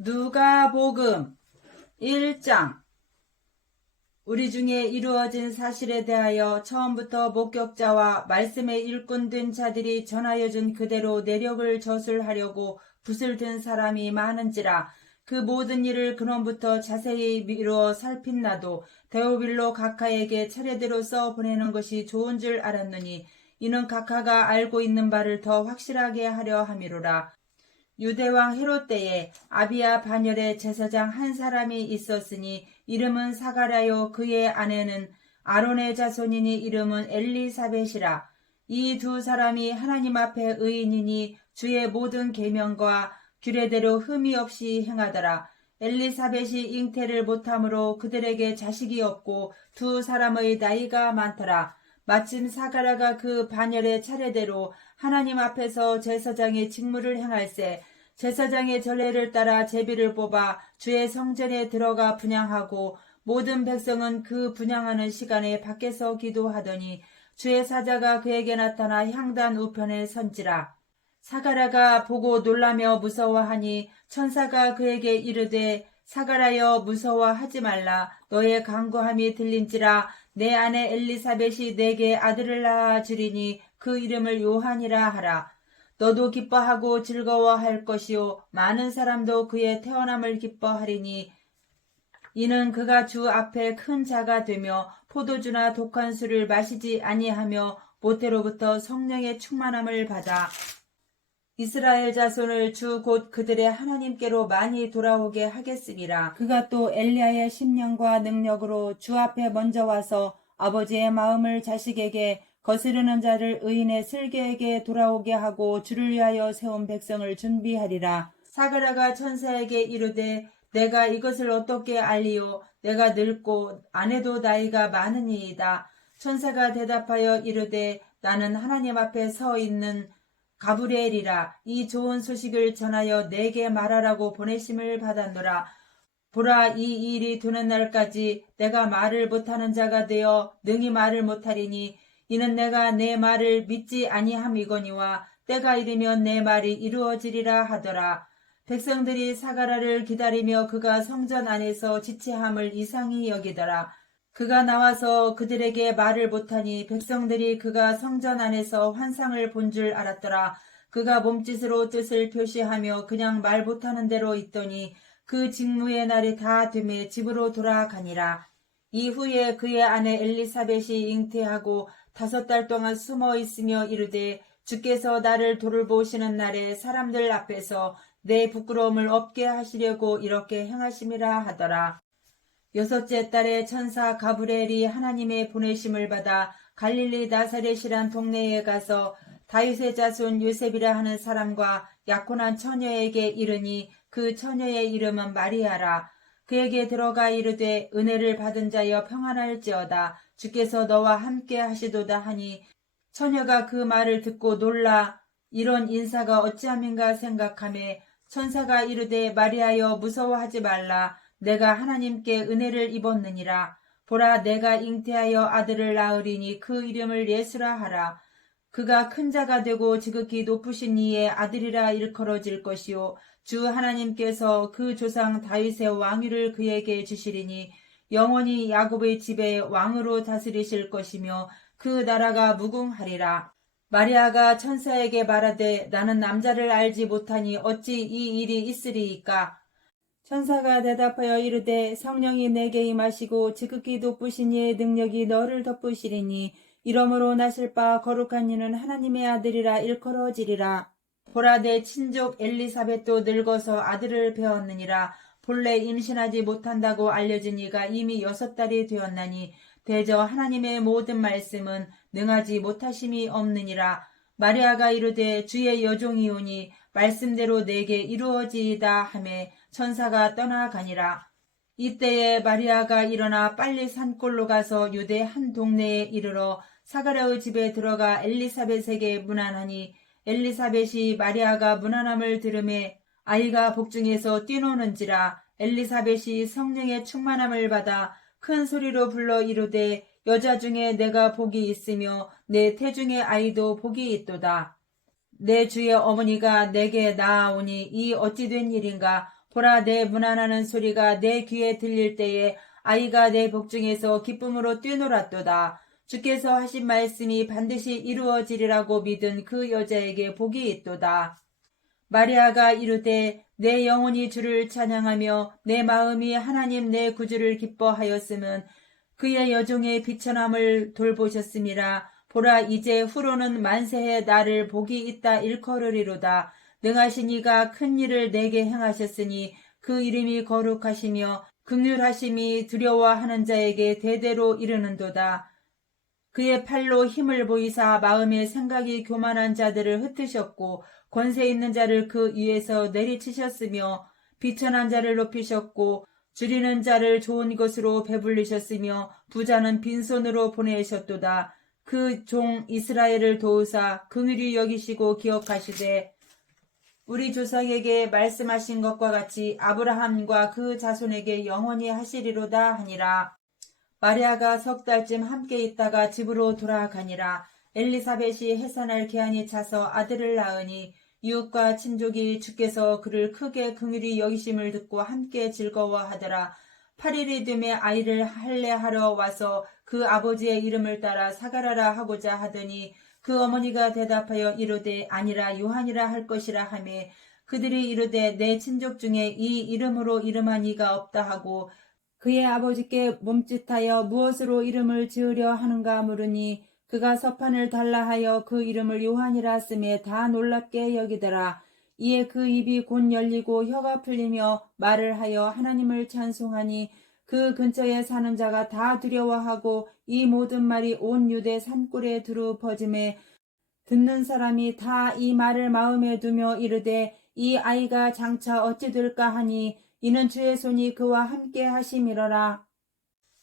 누가복음 1장. 우리 중에 이루어진 사실에 대하여 처음부터 목격자와 말씀의 일꾼 된 자들이 전하여 준 그대로 내력을 저술하려고 붓을 든 사람이 많은지라. 그 모든 일을 근원부터 자세히 미루어 살핀 나도 데오빌로 각하에게 차례대로 써 보내는 것이 좋은 줄 알았느니, 이는 각하가 알고 있는 바를 더 확실하게 하려 함이로라. 유대왕 헤롯 때에 아비야 반열에 제사장 한 사람이 있었으니 이름은 사가랴요, 그의 아내는 아론의 자손이니 이름은 엘리사벳이라. 이 두 사람이 하나님 앞에 의인이니 주의 모든 계명과 규례대로 흠이 없이 행하더라. 엘리사벳이 잉태를 못함으로 그들에게 자식이 없고 두 사람의 나이가 많더라. 마침 사가랴가 그 반열의 차례대로 하나님 앞에서 제사장의 직무를 행할세, 제사장의 전례를 따라 제비를 뽑아 주의 성전에 들어가 분향하고 모든 백성은 그 분향하는 시간에 밖에서 기도하더니 주의 사자가 그에게 나타나 향단 우편에 선지라. 사가랴가 보고 놀라며 무서워하니 천사가 그에게 이르되, 사가랴여 무서워하지 말라. 너의 간구함이 들린지라. 내 아내 엘리사벳이 내게 아들을 낳아 주리니 그 이름을 요한이라 하라. 너도 기뻐하고 즐거워할 것이요 많은 사람도 그의 태어남을 기뻐하리니, 이는 그가 주 앞에 큰 자가 되며 포도주나 독한 술을 마시지 아니하며 모태로부터 성령의 충만함을 받아 이스라엘 자손을 주 곧 그들의 하나님께로 많이 돌아오게 하겠으리라. 그가 또 엘리야의 심령과 능력으로 주 앞에 먼저 와서 아버지의 마음을 자식에게, 거스르는 자를 의인의 슬개에게 돌아오게 하고 주를 위하여 세운 백성을 준비하리라. 사가랴가 천사에게 이르되, 내가 이것을 어떻게 알리요? 내가 늙고 아내도 나이가 많으니이다. 천사가 대답하여 이르되, 나는 하나님 앞에 서 있는 가브리엘이라. 이 좋은 소식을 전하여 내게 말하라고 보내심을 받았노라. 보라, 이 일이 되는 날까지 내가 말을 못하는 자가 되어 능히 말을 못하리니, 이는 내가 내 말을 믿지 아니함이거니와 때가 이르면 내 말이 이루어지리라 하더라. 백성들이 사가랴를 기다리며 그가 성전 안에서 지체함을 이상히 여기더라. 그가 나와서 그들에게 말을 못하니 백성들이 그가 성전 안에서 환상을 본 줄 알았더라. 그가 몸짓으로 뜻을 표시하며 그냥 말 못하는 대로 있더니 그 직무의 날이 다 되매 집으로 돌아가니라. 이후에 그의 아내 엘리사벳이 잉태하고 5달 동안 숨어 있으며 이르되, 주께서 나를 돌보시는 날에 사람들 앞에서 내 부끄러움을 없게 하시려고 이렇게 행하심이라 하더라. 6째 달에 천사 가브리엘이 하나님의 보내심을 받아 갈릴리 나사렛이란 동네에 가서 다윗의 자손 요셉이라 하는 사람과 약혼한 처녀에게 이르니, 그 처녀의 이름은 마리아라. 그에게 들어가 이르되, 은혜를 받은 자여 평안할지어다. 주께서 너와 함께 하시도다 하니, 처녀가 그 말을 듣고 놀라 이런 인사가 어찌함인가 생각하매, 천사가 이르되, 마리아여 무서워하지 말라. 내가 하나님께 은혜를 입었느니라. 보라, 내가 잉태하여 아들을 낳으리니 그 이름을 예수라 하라. 그가 큰 자가 되고 지극히 높으신 이의 아들이라 일컬어질 것이요, 주 하나님께서 그 조상 다윗의 왕위를 그에게 주시리니 영원히 야곱의 집에 왕으로 다스리실 것이며 그 나라가 무궁하리라. 마리아가 천사에게 말하되, 나는 남자를 알지 못하니 어찌 이 일이 있으리이까? 천사가 대답하여 이르되, 성령이 내게 임하시고 지극히 높으신 이의 능력이 너를 덮으시리니 이러므로 나실 바 거룩한 이는 하나님의 아들이라 일컬어지리라. 보라, 내 친족 엘리사벳도 늙어서 아들을 배웠느니라. 본래 임신하지 못한다고 알려진 이가 이미 6달이 되었나니 대저 하나님의 모든 말씀은 능하지 못하심이 없느니라. 마리아가 이르되, 주의 여종이오니 말씀대로 내게 이루어지이다 하매 천사가 떠나가니라. 이때에 마리아가 일어나 빨리 산골로 가서 유대 한 동네에 이르러 사가랴의 집에 들어가 엘리사벳에게 문안하니, 엘리사벳이 마리아가 문안함을 들으매 아이가 복중에서 뛰노는지라. 엘리사벳이 성령의 충만함을 받아 큰 소리로 불러 이르되, 여자 중에 내가 복이 있으며 내 태중의 아이도 복이 있도다. 내 주의 어머니가 내게 낳아오니 이 어찌 된 일인가? 보라, 내 문안하는 소리가 내 귀에 들릴 때에 아이가 내 복중에서 기쁨으로 뛰놀았도다. 주께서 하신 말씀이 반드시 이루어지리라고 믿은 그 여자에게 복이 있도다. 마리아가 이르되 내 영혼이 주를 찬양하며 내 마음이 하나님 내 구주를 기뻐하였음은 그의 여종의 비천함을 돌보셨음이라. 보라, 이제 후로는 만세에 나를 복이 있다 일컬으리로다. 능하신 이가 큰 일을 내게 행하셨으니 그 이름이 거룩하시며 긍휼하심이 두려워하는 자에게 대대로 이르는도다. 그의 팔로 힘을 보이사 마음의 생각이 교만한 자들을 흩으셨고 권세 있는 자를 그 위에서 내리치셨으며 비천한 자를 높이셨고 줄이는 자를 좋은 것으로 배불리셨으며 부자는 빈손으로 보내셨도다. 그 종 이스라엘을 도우사 긍휼히 여기시고 기억하시되 우리 조상에게 말씀하신 것과 같이 아브라함과 그 자손에게 영원히 하시리로다 하니라. 마리아가 석 달쯤 함께 있다가 집으로 돌아가니라. 엘리사벳이 해산할 기한이 차서 아들을 낳으니 이웃과 친족이 주께서 그를 크게 긍휼히 여기심을 듣고 함께 즐거워하더라. 8일이 되매 아이를 할례하러 와서 그 아버지의 이름을 따라 사가라라 하고자 하더니 그 어머니가 대답하여 이르되 아니라 요한이라 할 것이라 하매 그들이 이르되 내 친족 중에 이 이름으로 이름한 이가 없다 하고 그의 아버지께 몸짓하여 무엇으로 이름을 지으려 하는가 물으니 그가 서판을 달라 하여 그 이름을 요한이라 쓰매 다 놀랍게 여기더라. 이에 그 입이 곧 열리고 혀가 풀리며 말을 하여 하나님을 찬송하니 그 근처에 사는 자가 다 두려워하고 이 모든 말이 온 유대 산골에 두루 퍼짐에 듣는 사람이 다 이 말을 마음에 두며 이르되 이 아이가 장차 어찌 될까 하니 이는 주의 손이 그와 함께 하심이러라.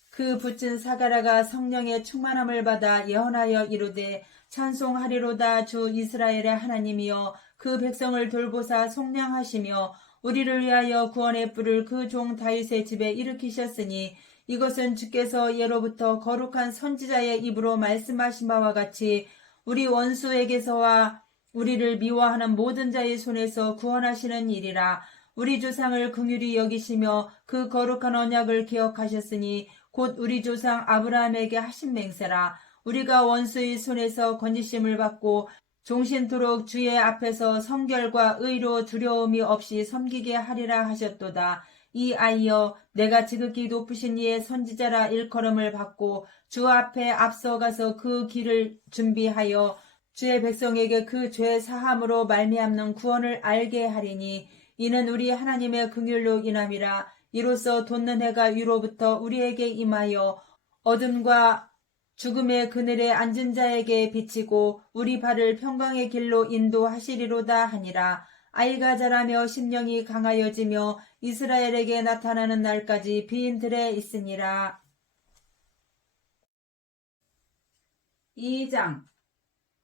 그 붙은 사가라가 성령의 충만함을 받아 예언하여 이르되 찬송하리로다. 주 이스라엘의 하나님이여 그 백성을 돌보사 속량하시며 우리를 위하여 구원의 뿔을 그 종 다윗의 집에 일으키셨으니 이것은 주께서 예로부터 거룩한 선지자의 입으로 말씀하신 바와 같이 우리 원수에게서와 우리를 미워하는 모든 자의 손에서 구원하시는 일이라. 우리 조상을 긍휼히 여기시며 그 거룩한 언약을 기억하셨으니 곧 우리 조상 아브라함에게 하신 맹세라. 우리가 원수의 손에서 건지심을 받고 종신토록 주의 앞에서 성결과 의로 두려움이 없이 섬기게 하리라 하셨도다. 이 아이여, 내가 지극히 높으신 이의 선지자라 일컬음을 받고 주 앞에 앞서가서 그 길을 준비하여 주의 백성에게 그 죄 사함으로 말미암는 구원을 알게 하리니 이는 우리 하나님의 긍휼로 인함이라. 이로써 돋는 해가 위로부터 우리에게 임하여 어둠과 죽음의 그늘에 앉은 자에게 비치고 우리 발을 평강의 길로 인도하시리로다 하니라. 아이가 자라며 심령이 강하여지며 이스라엘에게 나타나는 날까지 비인들에 있으니라. 2장.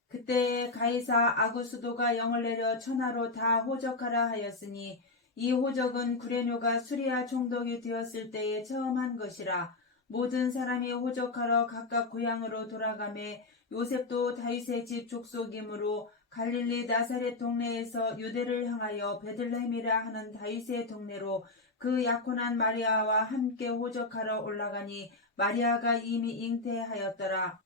그때 가이사 아구수도가 영을 내려 천하로 다 호적하라 하였으니 이 호적은 구레뇨가 수리아 총독이 되었을 때에 처음 한 것이라. 모든 사람이 호적하러 각각 고향으로 돌아가매 요셉도 다윗의 집 족속이므로 갈릴리 나사렛 동네에서 유대를 향하여 베들레헴이라 하는 다윗의 동네로 그 약혼한 마리아와 함께 호적하러 올라가니 마리아가 이미 잉태하였더라.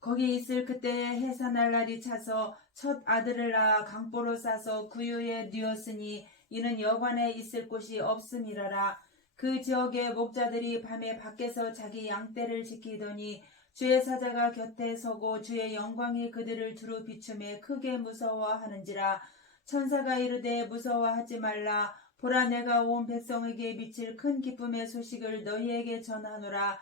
거기 있을 그때에 해산할 날이 차서 첫 아들을 낳아 강보로 싸서 구유에 뉘었으니 이는 여관에 있을 곳이 없음이라라. 그 지역의 목자들이 밤에 밖에서 자기 양떼를 지키더니 주의 사자가 곁에 서고 주의 영광이 그들을 두루 비추매 크게 무서워하는지라. 천사가 이르되 무서워하지 말라. 보라, 내가 온 백성에게 미칠 큰 기쁨의 소식을 너희에게 전하노라.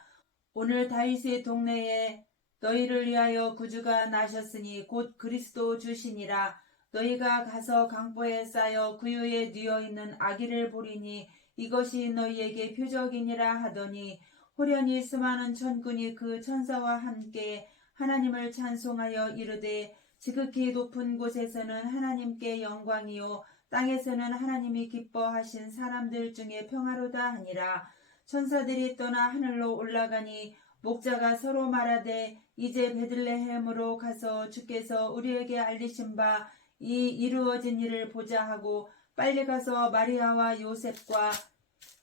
오늘 다윗의 동네에 너희를 위하여 구주가 나셨으니 곧 그리스도 주시니라. 너희가 가서 강보에 쌓여 구유에 뉘어 있는 아기를 보리니 이것이 너희에게 표적이니라 하더니 호련히 수많은 천군이 그 천사와 함께 하나님을 찬송하여 이르되 지극히 높은 곳에서는 하나님께 영광이요 땅에서는 하나님이 기뻐하신 사람들 중에 평화로다 하니라. 천사들이 떠나 하늘로 올라가니 목자가 서로 말하되 이제 베들레헴으로 가서 주께서 우리에게 알리신 바 이 이루어진 일을 보자 하고 빨리 가서 마리아와 요셉과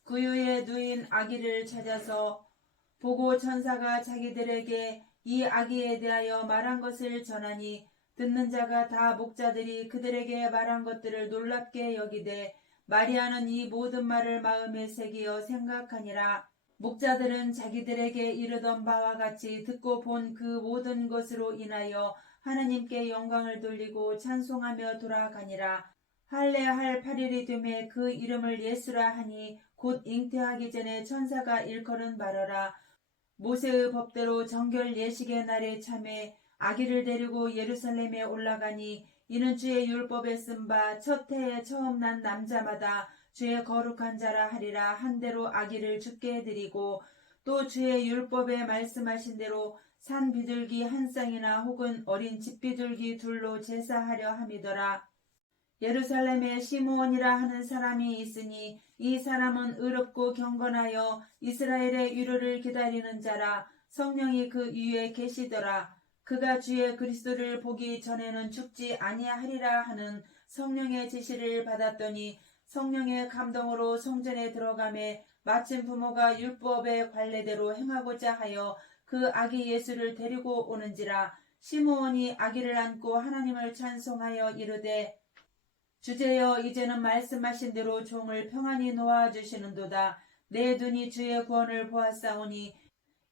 구유에 누인 아기를 찾아서 보고 천사가 자기들에게 이 아기에 대하여 말한 것을 전하니 듣는 자가 다 목자들이 그들에게 말한 것들을 놀랍게 여기되 마리아는 이 모든 말을 마음에 새기어 생각하니라. 목자들은 자기들에게 이르던 바와 같이 듣고 본 그 모든 것으로 인하여 하나님께 영광을 돌리고 찬송하며 돌아가니라. 할례할 8일이 되매 그 이름을 예수라 하니 곧 잉태하기 전에 천사가 일컬은 바로라. 모세의 법대로 정결 예식의 날에 참에 아기를 데리고 예루살렘에 올라가니 이는 주의 율법에 쓴 바 첫 해에 처음 난 남자마다 주의 거룩한 자라 하리라 한 대로 아기를 죽게 해드리고 또 주의 율법에 말씀하신 대로 산 비둘기 한 쌍이나 혹은 어린 집비둘기 둘로 제사하려 함이더라. 예루살렘에 시므온이라 하는 사람이 있으니 이 사람은 의롭고 경건하여 이스라엘의 위로를 기다리는 자라. 성령이 그 위에 계시더라. 그가 주의 그리스도를 보기 전에는 죽지 아니하리라 하는 성령의 지시를 받았더니 성령의 감동으로 성전에 들어가매 마침 부모가 율법의 관례대로 행하고자 하여 그 아기 예수를 데리고 오는지라. 시므온이 아기를 안고 하나님을 찬송하여 이르되 주제여 이제는 말씀하신 대로 종을 평안히 놓아주시는도다. 내 눈이 주의 구원을 보았사오니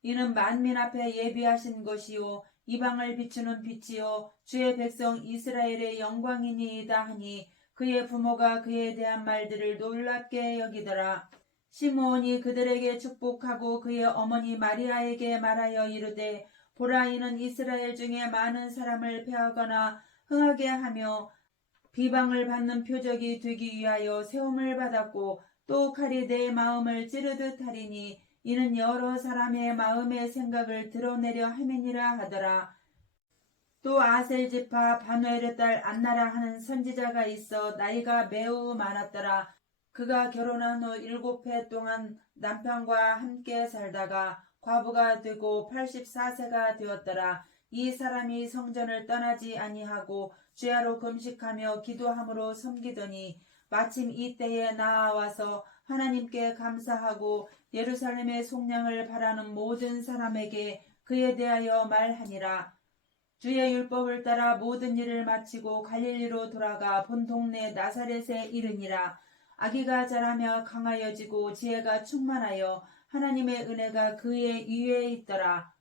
이는 만민 앞에 예비하신 것이요 이방을 비추는 빛이요 주의 백성 이스라엘의 영광이니이다 하니 그의 부모가 그에 대한 말들을 놀랍게 여기더라. 시므온이 그들에게 축복하고 그의 어머니 마리아에게 말하여 이르되 보라 이는 이스라엘 중에 많은 사람을 패하거나 흥하게 하며 비방을 받는 표적이 되기 위하여 세움을 받았고 또 칼이 내 마음을 찌르듯 하리니 이는 여러 사람의 마음의 생각을 드러내려 함이니라 하더라. 또 아셀 지파 바누엘의 딸 안나라 하는 선지자가 있어 나이가 매우 많았더라. 그가 결혼한 후 7해 동안 남편과 함께 살다가 과부가 되고 84세가 되었더라. 이 사람이 성전을 떠나지 아니하고 주야로 금식하며 기도함으로 섬기더니 마침 이때에 나아와서 하나님께 감사하고 예루살렘의 속량을 바라는 모든 사람에게 그에 대하여 말하니라. 주의 율법을 따라 모든 일을 마치고 갈릴리로 돌아가 본 동네 나사렛에 이르니라. 아기가 자라며 강하여지고 지혜가 충만하여 하나님의 은혜가 그의 위에 있더라.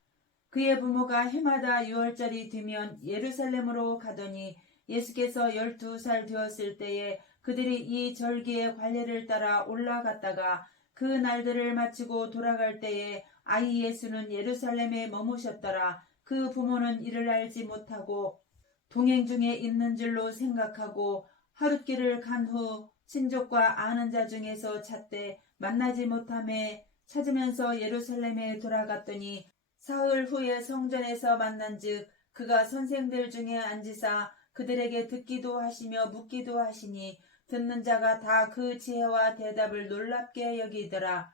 그의 부모가 해마다 6월절이 되면 예루살렘으로 가더니 예수께서 12살 되었을 때에 그들이 이 절기의 관례를 따라 올라갔다가 그 날들을 마치고 돌아갈 때에 아이 예수는 예루살렘에 머무셨더라. 그 부모는 이를 알지 못하고 동행 중에 있는 줄로 생각하고 하룻길을 간 후 친족과 아는 자 중에서 찾되 만나지 못하매 찾으면서 예루살렘에 돌아갔더니 사흘 후에 성전에서 만난즉 그가 선생들 중에 앉으사 그들에게 듣기도 하시며 묻기도 하시니 듣는 자가 다 그 지혜와 대답을 놀랍게 여기더라.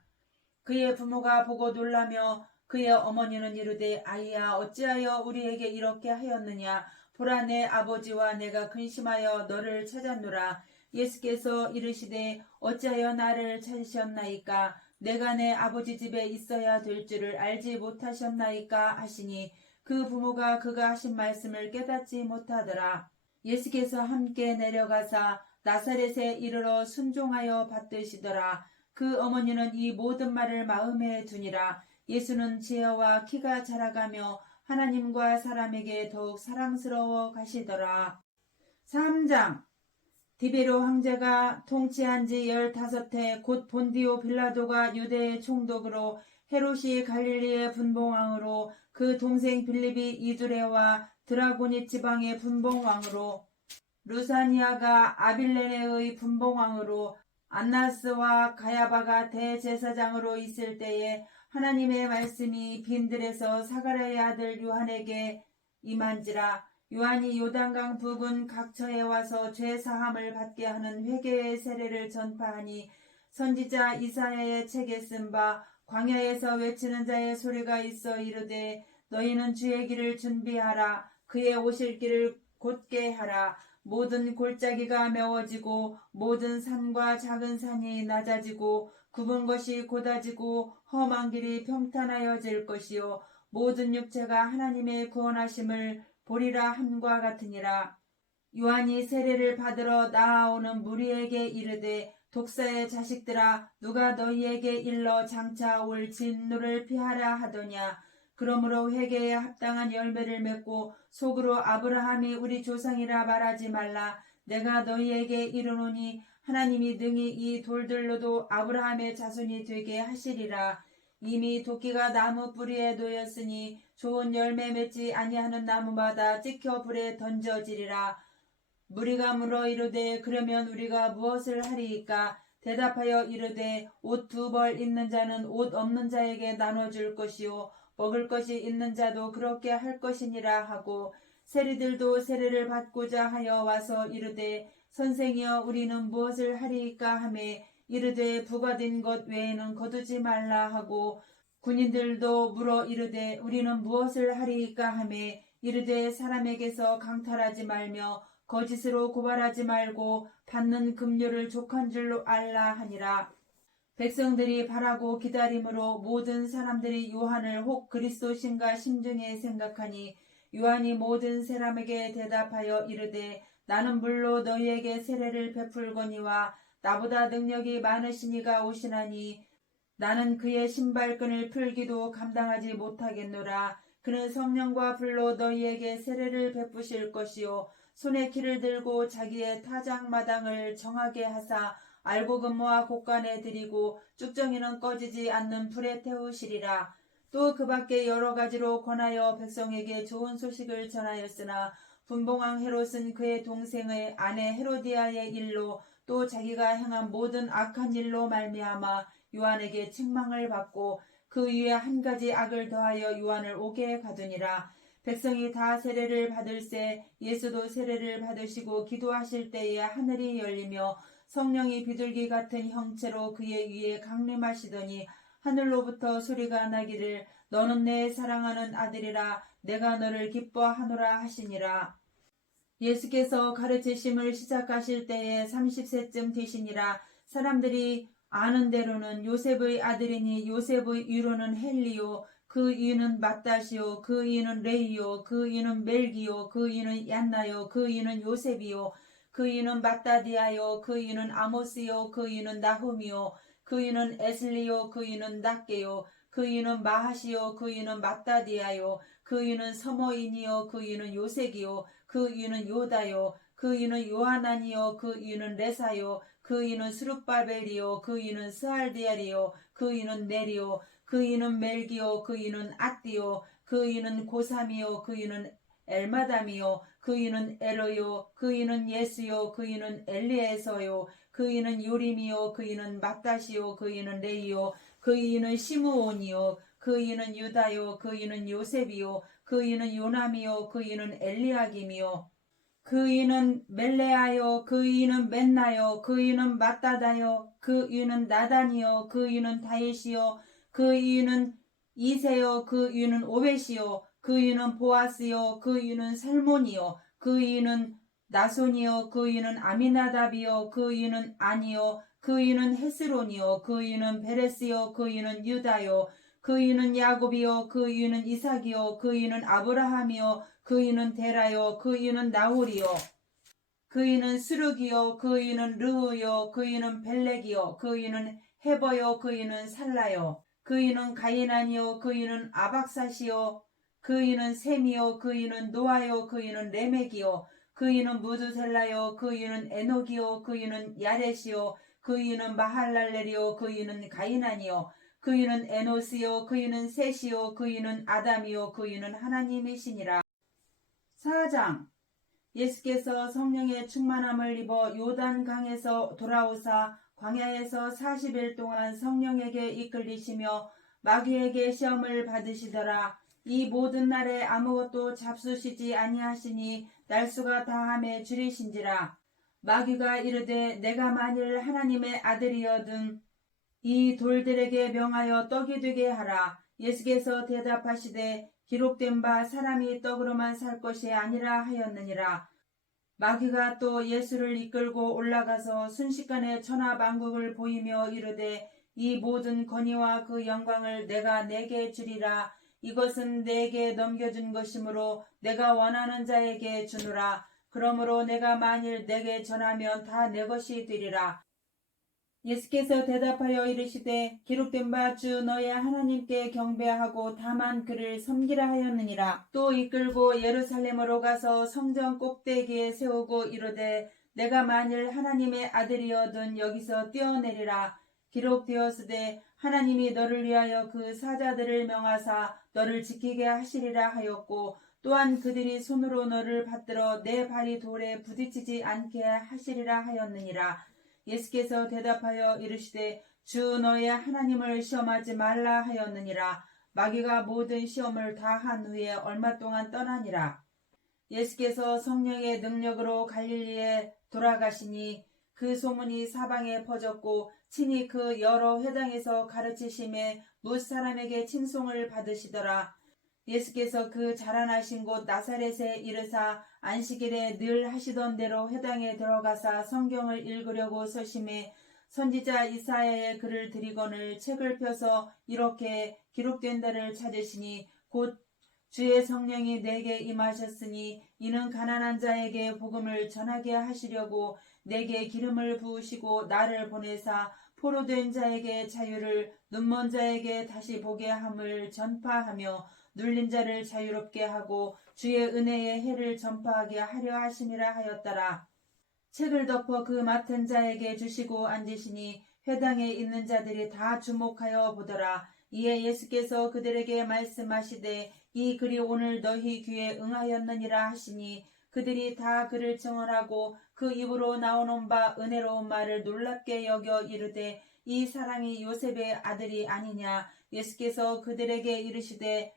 그의 부모가 보고 놀라며 그의 어머니는 이르되 아이야 어찌하여 우리에게 이렇게 하였느냐. 보라 내 아버지와 내가 근심하여 너를 찾았노라. 예수께서 이르시되 어찌하여 나를 찾으셨나이까. 내가 내 아버지 집에 있어야 될 줄을 알지 못하셨나이까 하시니 그 부모가 그가 하신 말씀을 깨닫지 못하더라. 예수께서 함께 내려가사 나사렛에 이르러 순종하여 받드시더라. 그 어머니는 이 모든 말을 마음에 두니라. 예수는 지혜와 키가 자라가며 하나님과 사람에게 더욱 사랑스러워 가시더라. 3장 디베로 황제가 통치한 지 15해 곧 본디오 빌라도가 유대의 총독으로 헤롯이 갈릴리의 분봉왕으로 그 동생 빌립이 이두레와 드라고니 지방의 분봉왕으로 루사니아가 아빌레네의 분봉왕으로 안나스와 가야바가 대제사장으로 있을 때에 하나님의 말씀이 빈들에서 사가랴의 아들 요한에게 임한지라. 요한이 요단강 부근 각처에 와서 죄사함을 받게 하는 회개의 세례를 전파하니 선지자 이사야의 책에 쓴 바 광야에서 외치는 자의 소리가 있어 이르되 너희는 주의 길을 준비하라. 그의 오실 길을 곧게 하라. 모든 골짜기가 메워지고 모든 산과 작은 산이 낮아지고 굽은 것이 곧아지고 험한 길이 평탄하여질 것이요 모든 육체가 하나님의 구원하심을 보리라 함과 같으니라. 요한이 세례를 받으러 나아오는 무리에게 이르되 독사의 자식들아 누가 너희에게 일러 장차 올 진노를 피하라 하더냐. 그러므로 회개에 합당한 열매를 맺고 속으로 아브라함이 우리 조상이라 말하지 말라. 내가 너희에게 이르노니 하나님이 능히 이 돌들로도 아브라함의 자손이 되게 하시리라. 이미 도끼가 나무 뿌리에 놓였으니 좋은 열매 맺지 아니하는 나무마다 찍혀 불에 던져지리라. 무리가 물어 이르되 그러면 우리가 무엇을 하리이까? 대답하여 이르되 옷 2벌 있는 자는 옷 없는 자에게 나눠줄 것이요 먹을 것이 있는 자도 그렇게 할 것이니라 하고 세리들도 세례를 받고자 하여 와서 이르되 선생이여 우리는 무엇을 하리이까 하매 이르되 부과된 것 외에는 거두지 말라 하고 군인들도 물어 이르되 우리는 무엇을 하리이까 하매 이르되 사람에게서 강탈하지 말며 거짓으로 고발하지 말고 받는 급료를 족한 줄로 알라 하니라. 백성들이 바라고 기다림으로 모든 사람들이 요한을 혹 그리스도신가 심중에 생각하니 요한이 모든 사람에게 대답하여 이르되 나는 물로 너희에게 세례를 베풀거니와 나보다 능력이 많으신 이가 오시나니 나는 그의 신발끈을 풀기도 감당하지 못하겠노라. 그는 성령과 불로 너희에게 세례를 베푸실 것이요 손에 키를 들고 자기의 타작마당을 정하게 하사 알고 근모와 곡간에 들이고 쭉정이는 꺼지지 않는 불에 태우시리라. 또 그 밖에 여러 가지로 권하여 백성에게 좋은 소식을 전하였으나 분봉왕 헤롯은 그의 동생의 아내 헤로디아의 일로 또 자기가 행한 모든 악한 일로 말미암아 요한에게 책망을 받고 그 위에 한 가지 악을 더하여 요한을 옥에 가두니라. 백성이 다 세례를 받을새 예수도 세례를 받으시고 기도하실 때에 하늘이 열리며 성령이 비둘기 같은 형체로 그의 위에 강림하시더니 하늘로부터 소리가 나기를 너는 내 사랑하는 아들이라 내가 너를 기뻐하노라 하시니라. 예수께서 가르치심을 시작하실 때에 30세쯤 되시니라. 사람들이 아는 대로는 요셉의 아들이니 요셉의 위로는 헬리요 그 위는 맏다시요 그 위는 레이요 그 위는 멜기요 그 위는 얀나요 그 위는 요셉이요 그 위는 맏다디아요 그 위는 아모스요 그 위는 나훔이요 그 위는 에슬리요 그 위는 낫게요 그 위는 마하시요 그 위는 맏다디아요 그 위는 서모인이요 그 위는 요색이요 그 위는 요다요 그 위는 요하나니요 그 위는 레사요 그 위는 스룹바벨이요 그 위는 스알디알이요 그 위는 네리요 그 위는 멜기요 그 위는 앗디요 그 위는 고삼이요 그 위는 엘마담이요 그 위는 에로요 그 위는 예스요 그 위는 엘리에서요 그 위는 요림이요 그 위는 맏다시요 그 위는 레이요 그 위는 시므온이요 그 위는 유다요 그 위는 요셉이요 그 위는 요남이요 그 위는 엘리야김이요 그 위는 멜레아요 그 위는 맨나요 그 위는 맏다다요 그 위는 나단이요 그 위는 다윗이요 그 위는 이세요 그 위는 오벳이요 그 위는 보아스요 그 위는 살몬이요 그 위는 나손이요 그 위는 아미나답이요 그 위는 아니요 그 위는 헤스론이요 그 위는 베레스요 그 위는 유다요 그 위는 야곱이요 그 위는 이삭이요 그 위는 아브라함이요 그 위는 데라요 그 위는 나홀이요 그 위는 스룹이요 그 위는 르우요 그 위는 벨렉이요 그 위는 헤버요 그 위는 살라요 그 위는 가이난이요 그 위는 아박사시요 그 위는 셈이요 그 위는 노아요 그 위는 레멕이요 그 위는 무드셀라요 그 위는 에녹이요 그 위는 야렛이요 그 위는 마할랄렐이요 그 위는 가이난이요 그 위는 에노스요 그 위는 셋이요 그 위는 아담이요 그 위는 하나님이시니라. 4장 예수께서 성령의 충만함을 입어 요단강에서 돌아오사 광야에서 40일 동안 성령에게 이끌리시며 마귀에게 시험을 받으시더라. 이 모든 날에 아무것도 잡수시지 아니하시니 날수가 다함에 줄이신지라. 마귀가 이르되 내가 만일 하나님의 아들이여든 이 돌들에게 명하여 떡이 되게 하라. 예수께서 대답하시되 기록된 바 사람이 떡으로만 살 것이 아니라 하였느니라. 마귀가 또 예수를 이끌고 올라가서 순식간에 천하만국을 보이며 이르되 이 모든 권위와 그 영광을 내가 네게 주리라. 이것은 네게 넘겨준 것이므로 내가 원하는 자에게 주노라. 그러므로 내가 만일 네게 전하면 다 내 것이 되리라. 예수께서 대답하여 이르시되 기록된 바 주 너의 하나님께 경배하고 다만 그를 섬기라 하였느니라. 또 이끌고 예루살렘으로 가서 성전 꼭대기에 세우고 이르되 내가 만일 하나님의 아들이어든 여기서 뛰어내리라. 기록되었으되 하나님이 너를 위하여 그 사자들을 명하사 너를 지키게 하시리라 하였고 또한 그들이 손으로 너를 받들어 내 발이 돌에 부딪히지 않게 하시리라 하였느니라. 예수께서 대답하여 이르시되 주 너의 하나님을 시험하지 말라 하였느니라. 마귀가 모든 시험을 다 한 후에 얼마 동안 떠나니라. 예수께서 성령의 능력으로 갈릴리에 돌아가시니 그 소문이 사방에 퍼졌고 친히 그 여러 회당에서 가르치심에 뭇 사람에게 칭송을 받으시더라. 예수께서 그 자라나신 곳 나사렛에 이르사 안식일에 늘 하시던 대로 회당에 들어가사 성경을 읽으려고 서심해 선지자 이사야의 글을 드리거늘 책을 펴서 이렇게 기록된 데를 찾으시니 곧 주의 성령이 내게 임하셨으니 이는 가난한 자에게 복음을 전하게 하시려고 내게 기름을 부으시고 나를 보내사 포로된 자에게 자유를 눈먼 자에게 다시 보게 함을 전파하며 눌린 자를 자유롭게 하고 주의 은혜의 해를 전파하게 하려 하심이라 하였더라. 책을 덮어 그 맡은 자에게 주시고 앉으시니 회당에 있는 자들이 다 주목하여 보더라. 이에 예수께서 그들에게 말씀하시되 이 글이 오늘 너희 귀에 응하였느니라 하시니 그들이 다 그를 증언하고 그 입으로 나오는 바 은혜로운 말을 놀랍게 여겨 이르되 이 사람이 요셉의 아들이 아니냐. 예수께서 그들에게 이르시되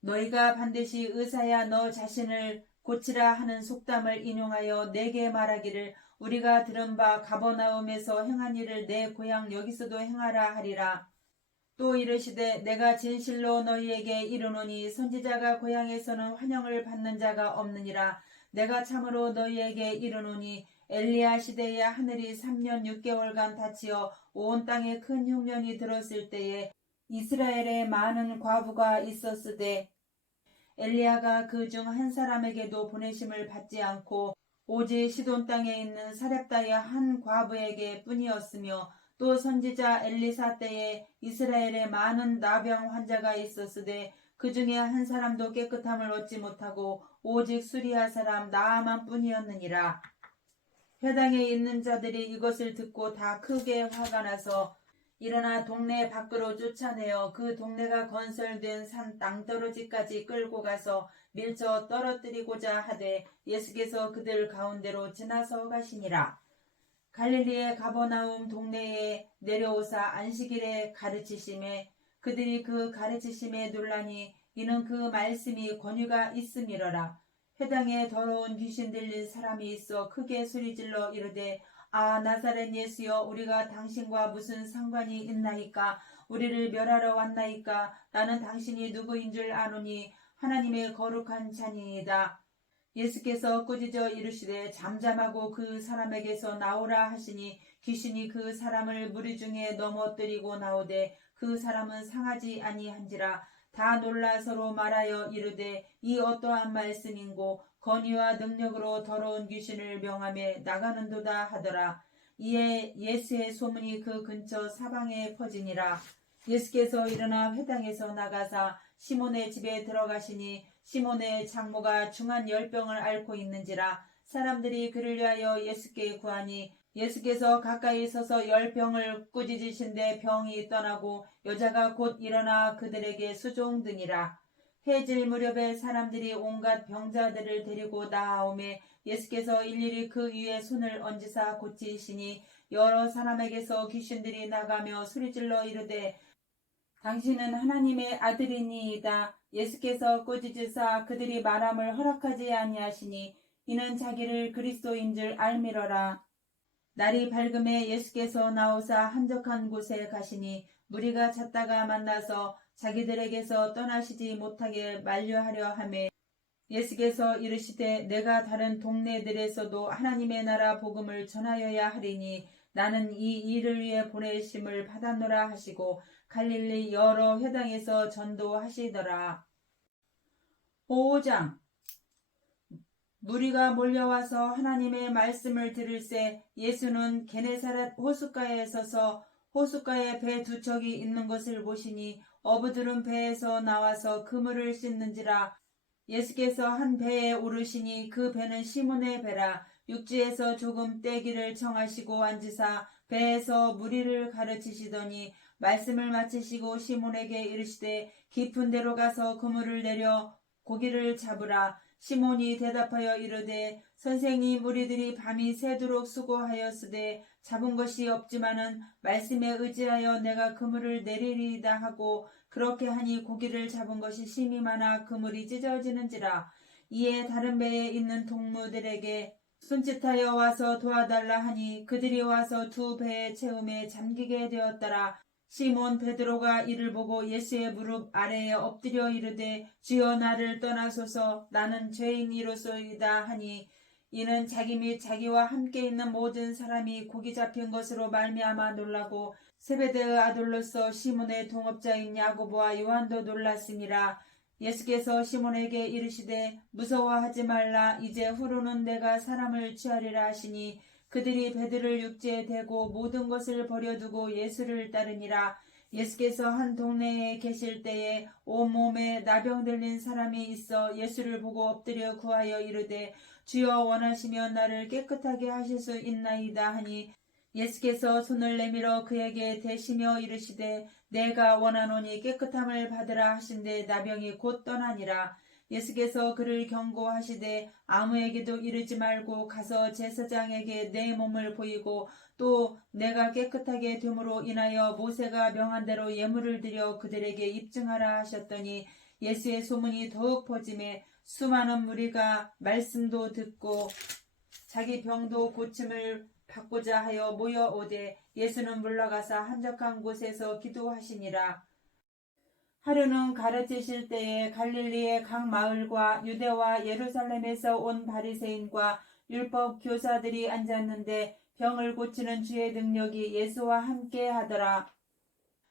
너희가 반드시 의사야 너 자신을 고치라 하는 속담을 인용하여 내게 말하기를 우리가 들은 바 가버나움에서 행한 일을 내 고향 여기서도 행하라 하리라. 또 이르시되 내가 진실로 너희에게 이르노니 선지자가 고향에서는 환영을 받는 자가 없느니라. 내가 참으로 너희에게 이르노니 엘리야 시대에 하늘이 3년 6개월간 닫히어 온 땅에 큰 흉년이 들었을 때에 이스라엘에 많은 과부가 있었으되 엘리야가 그 중 한 사람에게도 보내심을 받지 않고 오직 시돈 땅에 있는 사렙다의 한 과부에게 뿐이었으며 또 선지자 엘리사 때에 이스라엘에 많은 나병 환자가 있었으되 그 중에 한 사람도 깨끗함을 얻지 못하고 오직 수리아 사람 나아만 뿐이었느니라. 회당에 있는 자들이 이것을 듣고 다 크게 화가 나서 일어나 동네 밖으로 쫓아내어 그 동네가 건설된 산 땅떨어지까지 끌고 가서 밀쳐 떨어뜨리고자 하되 예수께서 그들 가운데로 지나서 가시니라. 갈릴리의 가버나움 동네에 내려오사 안식일에 가르치심에 그들이 그 가르치심에 놀라니 이는 그 말씀이 권위가 있음이러라. 회당에 더러운 귀신 들린 사람이 있어 크게 소리질러 이르되 아 나사렛 예수여 우리가 당신과 무슨 상관이 있나이까. 우리를 멸하러 왔나이까. 나는 당신이 누구인 줄 아노니 하나님의 거룩한 자니이다. 예수께서 꾸짖어 이르시되 잠잠하고 그 사람에게서 나오라 하시니 귀신이 그 사람을 무리 중에 넘어뜨리고 나오되 그 사람은 상하지 아니한지라. 다 놀라 서로 말하여 이르되 이 어떠한 말씀인고 권위와 능력으로 더러운 귀신을 명하며 나가는도다 하더라. 이에 예수의 소문이 그 근처 사방에 퍼지니라. 예수께서 일어나 회당에서 나가사 시몬의 집에 들어가시니 시몬의 장모가 중한 열병을 앓고 있는지라. 사람들이 그를 위하여 예수께 구하니 예수께서 가까이 서서 열병을 꾸짖으신데 병이 떠나고 여자가 곧 일어나 그들에게 수종드니라. 해질 무렵에 사람들이 온갖 병자들을 데리고 나아오매 예수께서 일일이 그 위에 손을 얹으사 고치시니 여러 사람에게서 귀신들이 나가며 소리질러 이르되 당신은 하나님의 아들이니이다. 예수께서 꾸짖으사 그들이 말함을 허락하지 아니하시니 이는 자기를 그리스도인 줄 알미러라. 날이 밝음에 예수께서 나오사 한적한 곳에 가시니 무리가 찾다가 만나서 자기들에게서 떠나시지 못하게 만류하려 하매 예수께서 이르시되 내가 다른 동네들에서도 하나님의 나라 복음을 전하여야 하리니 나는 이 일을 위해 보내심을 받았노라 하시고 갈릴리 여러 회당에서 전도하시더라. 5장 무리가 몰려와서 하나님의 말씀을 들을새 예수는 게네사렛 호숫가에 서서 호숫가에 배 두 척이 있는 것을 보시니 어부들은 배에서 나와서 그물을 씻는지라. 예수께서 한 배에 오르시니 그 배는 시몬의 배라. 육지에서 조금 떼기를 청하시고 앉으사 배에서 무리를 가르치시더니 말씀을 마치시고 시몬에게 이르시되 깊은 데로 가서 그물을 내려 고기를 잡으라. 시몬이 대답하여 이르되 선생님, 우리들이 밤이 새도록 수고하였으되 잡은 것이 없지만은 말씀에 의지하여 내가 그물을 내리리이다 하고 그렇게 하니 고기를 잡은 것이 심히 많아 그물이 찢어지는지라. 이에 다른 배에 있는 동무들에게 손짓하여 와서 도와달라 하니 그들이 와서 두 배의 채움에 잠기게 되었더라. 시몬 베드로가 이를 보고 예수의 무릎 아래에 엎드려 이르되 주여 나를 떠나소서 나는 죄인이로소이다 하니 이는 자기 및 자기와 함께 있는 모든 사람이 고기 잡힌 것으로 말미암아 놀라고 세베대의 아들로서 시몬의 동업자인 야고보와 요한도 놀랐음이라. 예수께서 시몬에게 이르시되 무서워하지 말라. 이제 후로는 내가 사람을 취하리라 하시니 그들이 배들을 육지에 대고 모든 것을 버려두고 예수를 따르니라. 예수께서 한 동네에 계실 때에 온몸에 나병 들린 사람이 있어 예수를 보고 엎드려 구하여 이르되 주여 원하시면 나를 깨끗하게 하실 수 있나이다 하니 예수께서 손을 내밀어 그에게 대시며 이르시되 내가 원하노니 깨끗함을 받으라 하신데 나병이 곧 떠나니라. 예수께서 그를 경고하시되 아무에게도 이르지 말고 가서 제사장에게 내 몸을 보이고 또 내가 깨끗하게 됨으로 인하여 모세가 명한 대로 예물을 드려 그들에게 입증하라 하셨더니 예수의 소문이 더욱 퍼지매 수많은 무리가 말씀도 듣고 자기 병도 고침을 받고자 하여 모여오되 예수는 물러가사 한적한 곳에서 기도하시니라. 하루는 가르치실 때에 갈릴리의 각 마을과 유대와 예루살렘에서 온 바리새인과 율법 교사들이 앉았는데 병을 고치는 주의 능력이 예수와 함께 하더라.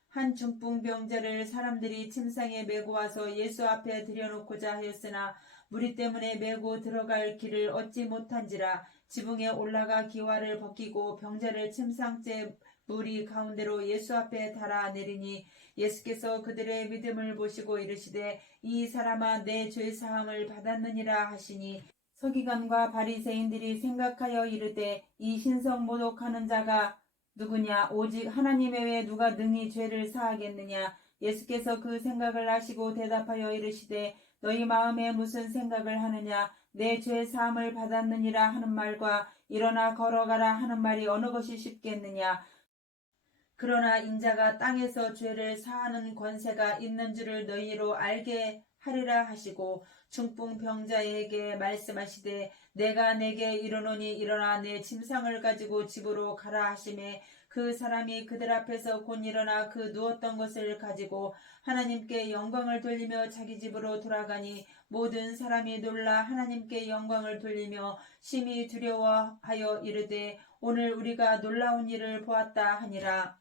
한 중풍병자를 사람들이 침상에 메고 와서 예수 앞에 들여놓고자 하였으나 무리 때문에 메고 들어갈 길을 얻지 못한지라. 지붕에 올라가 기와를 벗기고 병자를 침상째 무리 가운데로 예수 앞에 달아 내리니 예수께서 그들의 믿음을 보시고 이르시되 이 사람아 내 죄 사함을 받았느니라 하시니 서기관과 바리새인들이 생각하여 이르되 이 신성 모독하는 자가 누구냐? 오직 하나님 외에 누가 능히 죄를 사하겠느냐? 예수께서 그 생각을 아시고 대답하여 이르시되 너희 마음에 무슨 생각을 하느냐? 내 죄 사함을 받았느니라 하는 말과 일어나 걸어가라 하는 말이 어느 것이 쉽겠느냐? 그러나 인자가 땅에서 죄를 사하는 권세가 있는 줄을 너희로 알게 하리라 하시고 중풍병자에게 말씀하시되 내가 내게 이르노니 일어나 내 침상을 가지고 집으로 가라 하시매 그 사람이 그들 앞에서 곧 일어나 그 누웠던 것을 가지고 하나님께 영광을 돌리며 자기 집으로 돌아가니 모든 사람이 놀라 하나님께 영광을 돌리며 심히 두려워하여 이르되 오늘 우리가 놀라운 일을 보았다 하니라.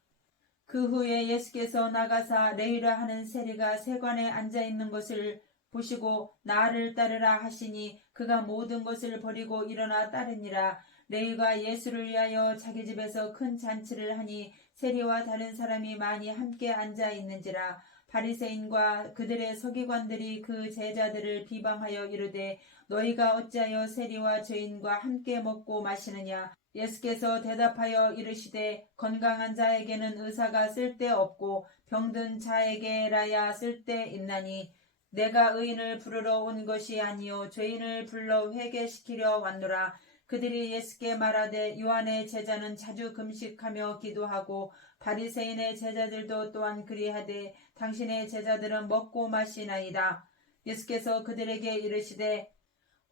그 후에 예수께서 나가사 레위라 하는 세리가 세관에 앉아있는 것을 보시고 나를 따르라 하시니 그가 모든 것을 버리고 일어나 따르니라. 레위가 예수를 위하여 자기 집에서 큰 잔치를 하니 세리와 다른 사람이 많이 함께 앉아있는지라. 바리새인과 그들의 서기관들이 그 제자들을 비방하여 이르되 너희가 어찌하여 세리와 죄인과 함께 먹고 마시느냐. 예수께서 대답하여 이르시되 건강한 자에게는 의사가 쓸데없고 병든 자에게라야 쓸데있나니 내가 의인을 부르러 온 것이 아니요 죄인을 불러 회개시키려 왔노라. 그들이 예수께 말하되 요한의 제자는 자주 금식하며 기도하고 바리새인의 제자들도 또한 그리하되 당신의 제자들은 먹고 마시나이다. 예수께서 그들에게 이르시되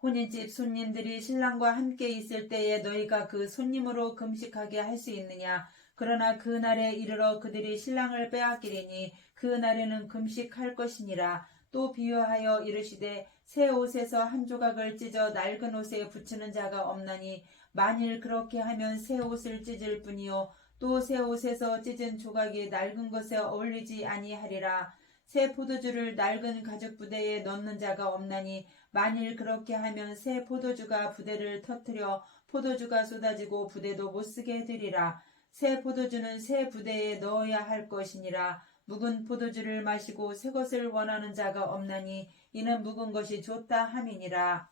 혼인집 손님들이 신랑과 함께 있을 때에 너희가 그 손님으로 금식하게 할 수 있느냐. 그러나 그 날에 이르러 그들이 신랑을 빼앗기리니 그 날에는 금식할 것이니라. 또 비유하여 이르시되 새 옷에서 한 조각을 찢어 낡은 옷에 붙이는 자가 없나니 만일 그렇게 하면 새 옷을 찢을 뿐이요 또 새 옷에서 찢은 조각이 낡은 것에 어울리지 아니하리라. 새 포도주를 낡은 가죽 부대에 넣는 자가 없나니 만일 그렇게 하면 새 포도주가 부대를 터뜨려 포도주가 쏟아지고 부대도 못쓰게 되리라. 새 포도주는 새 부대에 넣어야 할 것이니라. 묵은 포도주를 마시고 새 것을 원하는 자가 없나니 이는 묵은 것이 좋다 함이니라.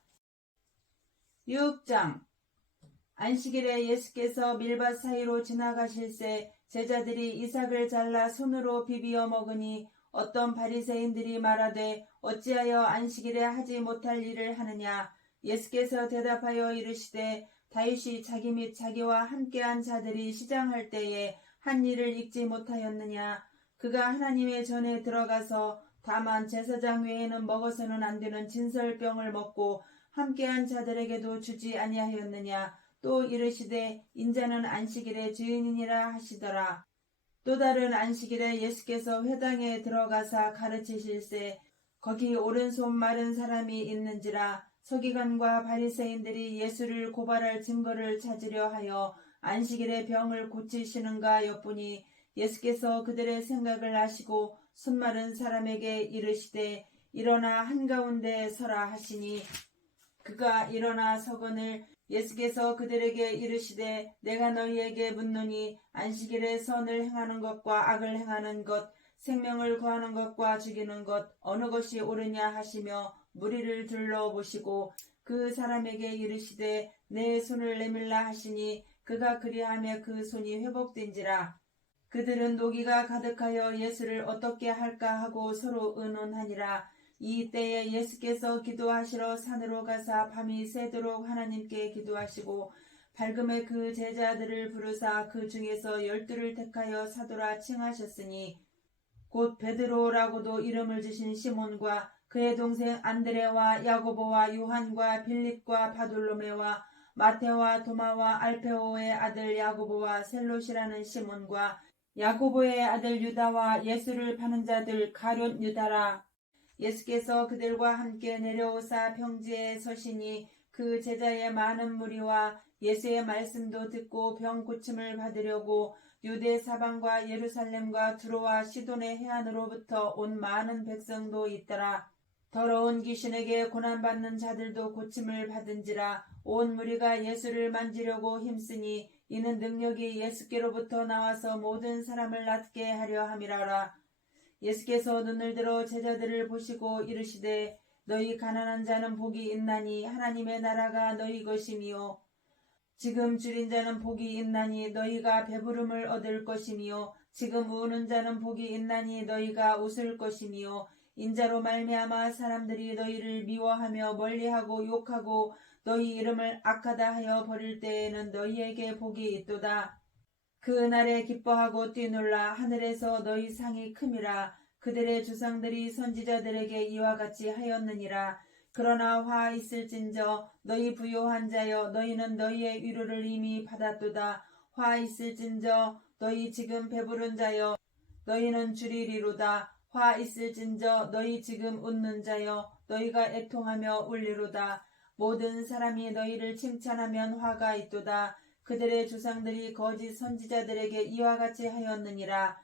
6장 안식일에 예수께서 밀밭 사이로 지나가실새 제자들이 이삭을 잘라 손으로 비비어 먹으니 어떤 바리새인들이 말하되 어찌하여 안식일에 하지 못할 일을 하느냐. 예수께서 대답하여 이르시되 다윗이 자기 및 자기와 함께한 자들이 시장할 때에 한 일을 잊지 못하였느냐. 그가 하나님의 전에 들어가서 다만 제사장 외에는 먹어서는 안 되는 진설병을 먹고 함께한 자들에게도 주지 아니하였느냐. 또 이르시되 인자는 안식일의 주인이니라 하시더라. 또 다른 안식일에 예수께서 회당에 들어가사 가르치실새 거기 오른손 마른 사람이 있는지라. 서기관과 바리새인들이 예수를 고발할 증거를 찾으려 하여 안식일에 병을 고치시는가 엿보니 예수께서 그들의 생각을 아시고 손 마른 사람에게 이르시되 일어나 한가운데 서라 하시니 그가 일어나 서거늘 예수께서 그들에게 이르시되 내가 너희에게 묻노니 안식일에 선을 행하는 것과 악을 행하는 것 생명을 구하는 것과 죽이는 것 어느 것이 옳으냐 하시며 무리를 둘러보시고 그 사람에게 이르시되 내 손을 내밀라 하시니 그가 그리하며 그 손이 회복된지라. 그들은 노기가 가득하여 예수를 어떻게 할까 하고 서로 의논하니라. 이 때에 예수께서 기도하시러 산으로 가사 밤이 새도록 하나님께 기도하시고 밝음에 그 제자들을 부르사 그 중에서 12를 택하여 사도라 칭하셨으니 곧 베드로라고도 이름을 주신 시몬과 그의 동생 안드레와 야고보와 요한과 빌립과 바돌로메와 마테와 도마와 알페오의 아들 야고보와 셀롯이라는 시몬과 야고보의 아들 유다와 예수를 파는 자들 가룟 유다라. 예수께서 그들과 함께 내려오사 평지에 서시니 그 제자의 많은 무리와 예수의 말씀도 듣고 병 고침을 받으려고 유대 사방과 예루살렘과 두로와 시돈의 해안으로부터 온 많은 백성도 있더라. 더러운 귀신에게 고난받는 자들도 고침을 받은지라. 온 무리가 예수를 만지려고 힘쓰니 이는 능력이 예수께로부터 나와서 모든 사람을 낫게 하려 함이라라. 예수께서 눈을 들어 제자들을 보시고 이르시되 너희 가난한 자는 복이 있나니 하나님의 나라가 너희 것이미요. 지금 줄인 자는 복이 있나니 너희가 배부름을 얻을 것이미요. 지금 우는 자는 복이 있나니 너희가 웃을 것이미요. 인자로 말미암아 사람들이 너희를 미워하며 멀리하고 욕하고 너희 이름을 악하다 하여 버릴 때에는 너희에게 복이 있도다. 그 날에 기뻐하고 뛰놀라. 하늘에서 너희 상이 큼이라. 그들의 조상들이 선지자들에게 이와 같이 하였느니라. 그러나 화 있을진저 너희 부요한 자여 너희는 너희의 위로를 이미 받았도다. 화 있을진저 너희 지금 배부른 자여 너희는 주리리로다. 화 있을진저 너희 지금 웃는 자여 너희가 애통하며 울리로다. 모든 사람이 너희를 칭찬하면 화가 있도다. 그들의 조상들이 거짓 선지자들에게 이와 같이 하였느니라.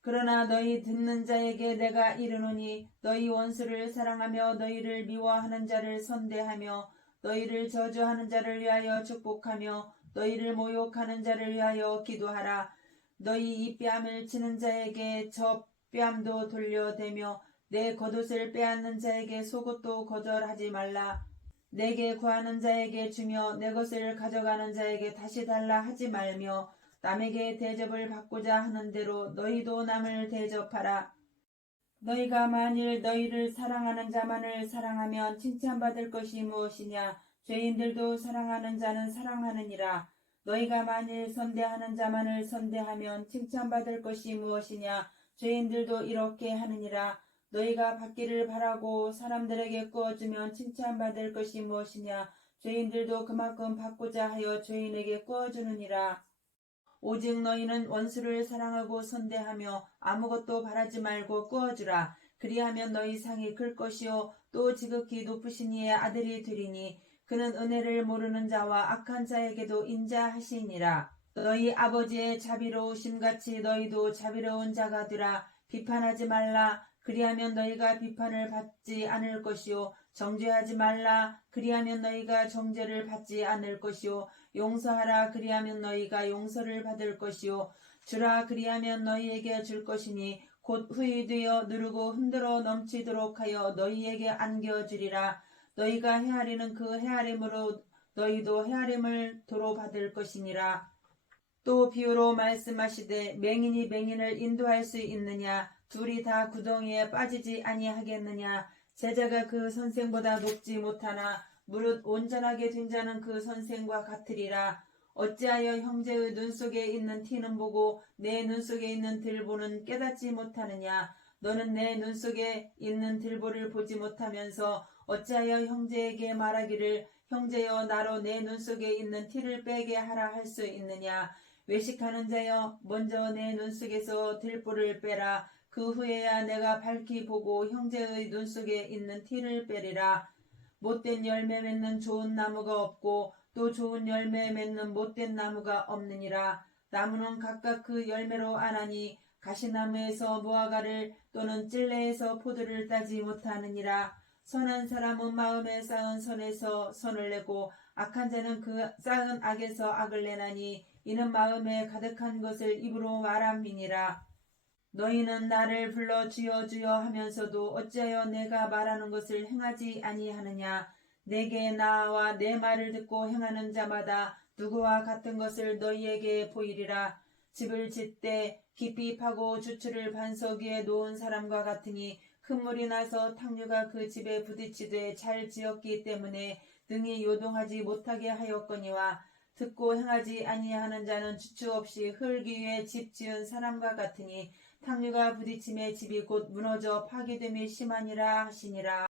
그러나 너희 듣는 자에게 내가 이르노니 너희 원수를 사랑하며 너희를 미워하는 자를 선대하며 너희를 저주하는 자를 위하여 축복하며 너희를 모욕하는 자를 위하여 기도하라. 너희 이 뺨을 치는 자에게 저 뺨도 돌려대며 내 겉옷을 빼앗는 자에게 속옷도 거절하지 말라. 내게 구하는 자에게 주며 내 것을 가져가는 자에게 다시 달라 하지 말며 남에게 대접을 받고자 하는 대로 너희도 남을 대접하라. 너희가 만일 너희를 사랑하는 자만을 사랑하면 칭찬받을 것이 무엇이냐. 죄인들도 사랑하는 자는 사랑하느니라. 너희가 만일 선대하는 자만을 선대하면 칭찬받을 것이 무엇이냐. 죄인들도 이렇게 하느니라. 너희가 받기를 바라고 사람들에게 꾸어주면 칭찬받을 것이 무엇이냐. 죄인들도 그만큼 받고자 하여 죄인에게 꾸어주느니라. 오직 너희는 원수를 사랑하고 선대하며 아무것도 바라지 말고 꾸어주라. 그리하면 너희 상이 클 것이요 또 지극히 높으신 이의 아들이 되리니 그는 은혜를 모르는 자와 악한 자에게도 인자하시니라. 너희 아버지의 자비로우심같이 너희도 자비로운 자가 되라. 비판하지 말라. 그리하면 너희가 비판을 받지 않을 것이요. 정죄하지 말라. 그리하면 너희가 정죄를 받지 않을 것이요. 용서하라. 그리하면 너희가 용서를 받을 것이요. 주라. 그리하면 너희에게 줄 것이니 곧 후이되어 누르고 흔들어 넘치도록 하여 너희에게 안겨주리라. 너희가 헤아리는 그 헤아림으로 너희도 헤아림을 도로 받을 것이니라. 또 비유로 말씀하시되 맹인이 맹인을 인도할 수 있느냐? 둘이 다 구덩이에 빠지지 아니하겠느냐? 제자가 그 선생보다 높지 못하나 무릇 온전하게 된 자는 그 선생과 같으리라. 어찌하여 형제의 눈 속에 있는 티는 보고 내 눈 속에 있는 들보는 깨닫지 못하느냐? 너는 내 눈 속에 있는 들보를 보지 못하면서 어찌하여 형제에게 말하기를 형제여 나로 내 눈 속에 있는 티를 빼게 하라 할 수 있느냐? 외식하는 자여 먼저 내 눈 속에서 들보를 빼라. 그 후에야 내가 밝히 보고 형제의 눈 속에 있는 티를 빼리라. 못된 열매 맺는 좋은 나무가 없고 또 좋은 열매 맺는 못된 나무가 없느니라. 나무는 각각 그 열매로 아나니 가시나무에서 무화과를 또는 찔레에서 포도를 따지 못하느니라. 선한 사람은 마음에 쌓은 선에서 선을 내고 악한 자는 그 쌓은 악에서 악을 내나니 이는 마음에 가득한 것을 입으로 말함이니라. 너희는 나를 불러 주여 주여 하면서도 어찌하여 내가 말하는 것을 행하지 아니하느냐? 내게 나와 내 말을 듣고 행하는 자마다 누구와 같은 것을 너희에게 보이리라. 집을 짓되 깊이 파고 주추를 반석 위에 놓은 사람과 같으니 큰 물이 나서 탕류가 그 집에 부딪히되 잘 지었기 때문에 등이 요동하지 못하게 하였거니와 듣고 행하지 아니하는 자는 주추 없이 흙 위에 집 지은 사람과 같으니 탕류가 부딪힘에 집이 곧 무너져 파괴됨이 심하니라 하시니라.